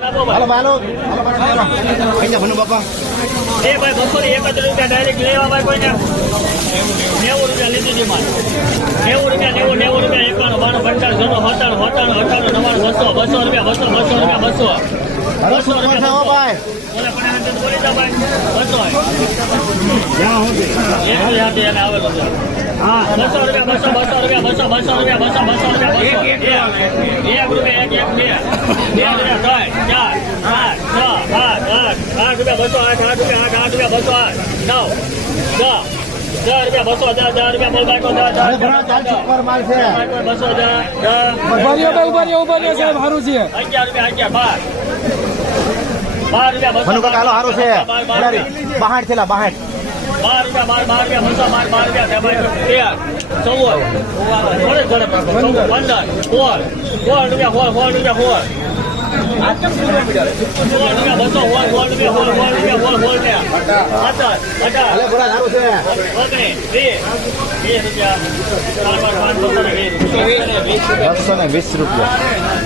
હાલો હાલો હાલો અહીંયા ભનુ બાપા. એ ભાઈ બસો ને એકત્રીસ રૂપિયા ડાયરેક્ટ લેવા ભાઈ કોઈને. નેવું રૂપિયા લીધી હતી મારે. નેવું રૂપિયા નેવું નેવું રૂપિયા એકાણું બાણું પંચાણું જણું હતાણું હતાણું અઠાણું નવ્વાણું બસો બસો રૂપિયા બસો બસો રૂપિયા બસો. બસો રૂપિયા છો ભાઈ બોલી ભાઈ. બસો. આવેલો છે. હા. બસો રૂપિયા બસો બસો રૂપિયા બસો બસો રૂપિયા બસો બસો રૂપિયા બસો. એક રૂપિયા એક એક બે. બે રૂપિયા ત્રણ ચાર પાંચ છ આઠ આઠ આઠ રૂપિયા બસો આઠ આઠ રૂપિયા આઠ આઠ રૂપિયા બસો આઠ. નવ દસ દસ રૂપિયા બસો દસ રૂપિયા બોલ બાઈકો દસ બસો. છે. અગિયાર રૂપિયા અગિયાર બાર. બાર રૂપિયા સારું છે. બહાર થયેલા બહાર. બાર રૂપિયા બાર બાર રૂપિયા બસો બાર બાર રૂપિયા તેર ચૌદ પંદર. સોળ સોળ રૂપિયા સોળ સોળ રૂપિયા સોળ. બસો ને વીસ રૂપિયા